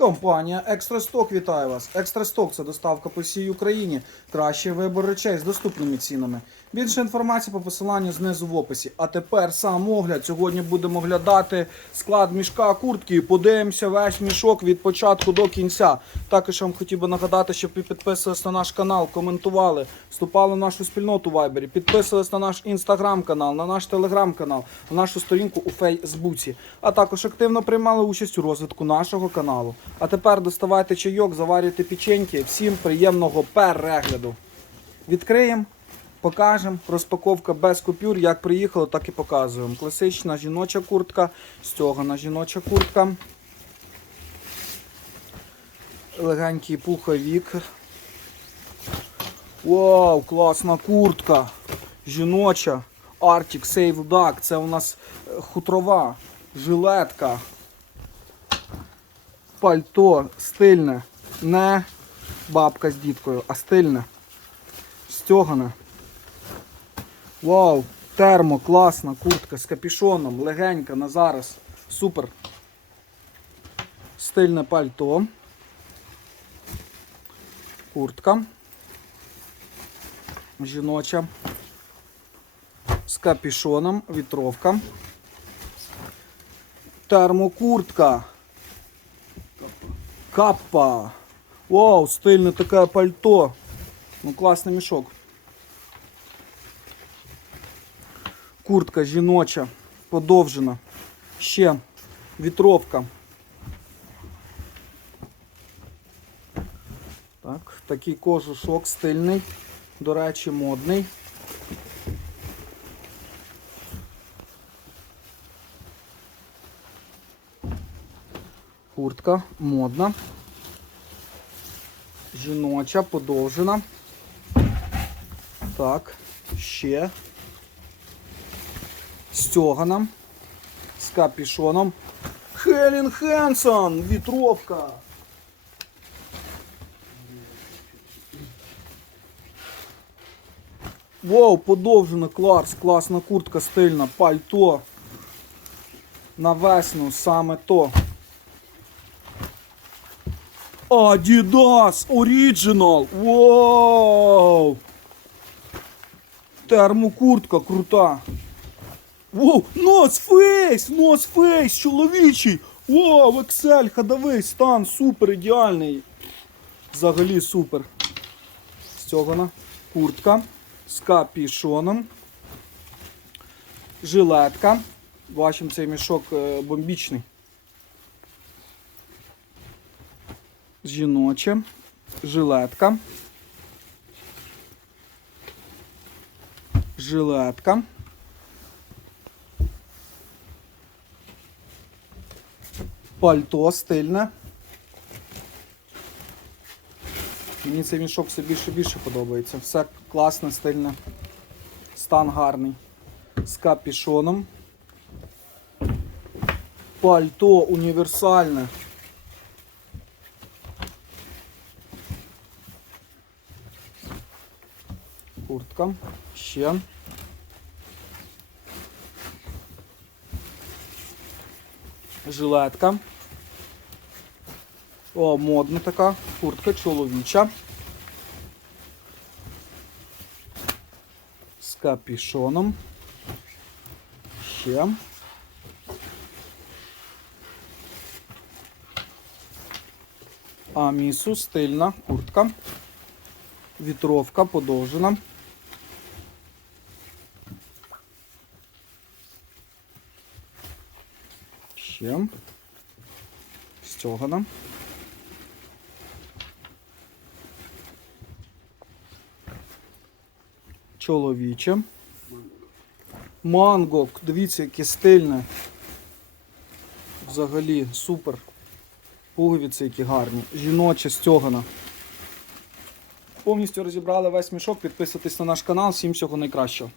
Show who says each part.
Speaker 1: Компанія Екстрасток вітає вас. Екстрасток це доставка по всій Україні. Кращий вибор речей з доступними цінами. Більше інформації по посиланню знизу в описі. А тепер сам огляд. Сьогодні будемо оглядати склад мішка куртки. Подивимося весь мішок від початку до кінця. Також вам хотів би нагадати, щоб ви підписувались на наш канал, коментували, вступали в нашу спільноту в Вайбері, підписувались на наш інстаграм-канал, на наш телеграм-канал, на нашу сторінку у Фейсбуці. А також активно приймали участь у розвитку нашого каналу. А тепер доставайте чайок, заварюйте печеньки. Всім приємного перегляду. Відкриємо, покажемо. Розпаковка без купюр. Як приїхало, так і показуємо. Класична жіноча куртка, стягана жіноча куртка. Легенький пуховік. Вау, класна куртка. Жіноча. Arctic Save Duck. Це у нас е, хутрова жилетка. Пальто стильне. Не бабка з діткою, а стильне. Стьогане. Вау, термо, класна куртка з капюшоном, легенька на зараз. Супер. Стильне пальто. Куртка. Жіноча. З капюшоном, вітровка. Термокуртка. Каппа. Вау, стильне таке пальто. Ну, класний мішок. Куртка жіноча, подовжена. Ще вітровка. Так, такий кожушок стильний, до речі, модний. Куртка модна. Жіноча, подовжена. Так, ще. Стьогана. З капюшоном. Хелін Хенсон! Вітровка! Вау, подовжена клас, класна куртка стильна, пальто. На весну саме то. Adidas Original! Вау! Термокуртка крута. Воу, носфейс! Носфейс, чоловічий! Вау, Excel, ходовий стан, супер ідеальний. Взагалі супер. Стьогана куртка з капішоном. Жилетка. Бачимо цей мішок е, бомбічний. Жіноче. Жилетка. Жилетка. Пальто стильне. Мені цей мішок все більше і більше подобається. Все класне, стильне. Стан гарний. З капішоном. Пальто універсальне. Куртка. Ще. Жилетка. О, модна така. Куртка чоловіча. З капішоном. Ще. Амісу стильна куртка. Вітровка подовжена. Ще. Стьогана. Чоловіче. Манго, дивіться, яке стильне. Взагалі супер. Пуговиці які гарні. Жіноче стьогана. Повністю розібрали весь мішок. Підписуйтесь на наш канал. Всім всього найкращого.